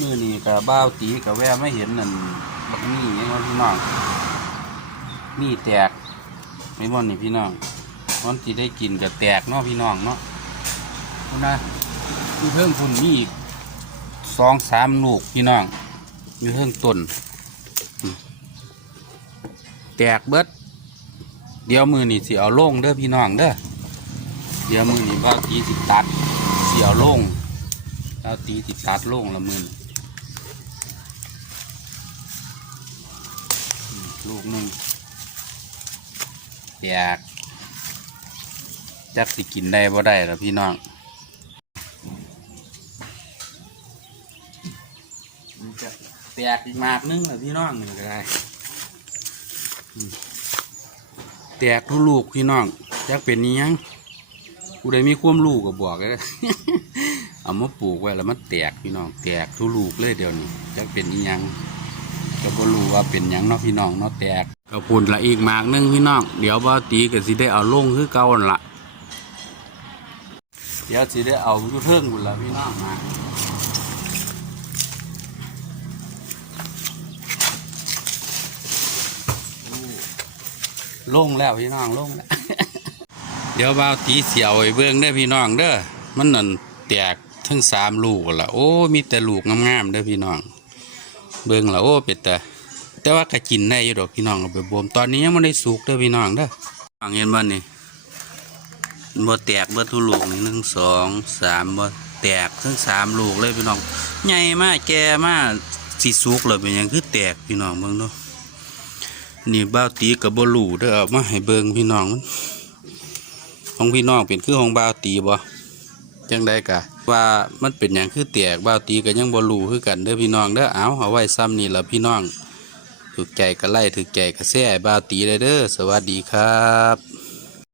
มือนี้กับบ้าวตีกับแววไม่เห็นนั่นบักนี่ไงพี่น้องนี่แตกไม่บ่นนี่พี่น้องวันที่ได้กินกับแตกเนาะพี่น้องเนาะเอานะมีเพิ่งพุ่นมีอีกสองสามลูกพี่น้องมีเพิ่งต้นแตกเบิด เดี๋ยวมือนี่สิเอาลงเด้อพี่น้องเด้อเดี๋ยวมือนี่บ้าวตีสิตัดเสิเอาลงแล้วตีติดตัดโล่งละมือนอืม ลูกหนึ่งแตกจักสิกินได้บ่ได้ละพี่น้องมันจะแตกอีกมากนึงละพี่น้องนี่ก็ได้อืมแตกทุกลูกพี่น้องจักเป็นนี้ยังกูได้มีความลูกก็บอกเลยเอามาปลูกไว้แล้วมันแตกพี่น้องแตกทุกลูกเลยเดี๋ยวนี้จะเป็นอีหยัง ก็บ่รู้ว่าเป็นหยังเนาะพี่น้องเนาะแตกก็ปุ่นละอีกมากหนึงพี่น้องเดี๋ยวบ่าวตีก็สิได้เอาลงคือเก่านั่นละเดี๋ยวสิได้เอาอยู่เทิงพุ่นละพี่น้องมาลงแล้วพี่น้องลงแล้ว เดี๋ยวบ่าวตีเสียวไอ้เบื้องเด้อพี่น้องเด้อมันนั่นแตกทั้งสามลูกละโอ้มีแต่ลูกงามๆเด้อพี่น้อง เบื้องละโอ้เป็ดแต่แต่ว่าก็กินได้อยู่ดอกพี่น้องเอาไปบ่มตอนนี้ยังไม่ได้สุกเด้อพี่น้องเด้อฟังเห็นบ่นี่บ่แตกบ่ทุลูกนี่หนึ่งสองสามบ่แตกทั้งสามลูกเลยพี่น้องใหญ่มากแก่มากสิสุกเลยเป็นยังคือแตกพี่น้องเบิ่งเนาะนี่บ้าวตีกับบ่รู้เด้อเอามาให้เบิ่งพี่น้องมันของพี่น้องเป็นคือของบ่าวตีบ่ จังได้กะ ว่ามันเป็นอย่างคือแตกบ่าวตีก็ยังบ่รู้คือกันเด้อพี่น้องเด้อเอาเอาไว้ซ้ำนี่ละพี่น้อง ถูกใจก็ไล่ถูกใจก็แซ่บ่าวตีเลยเด้อสวัสดีครับ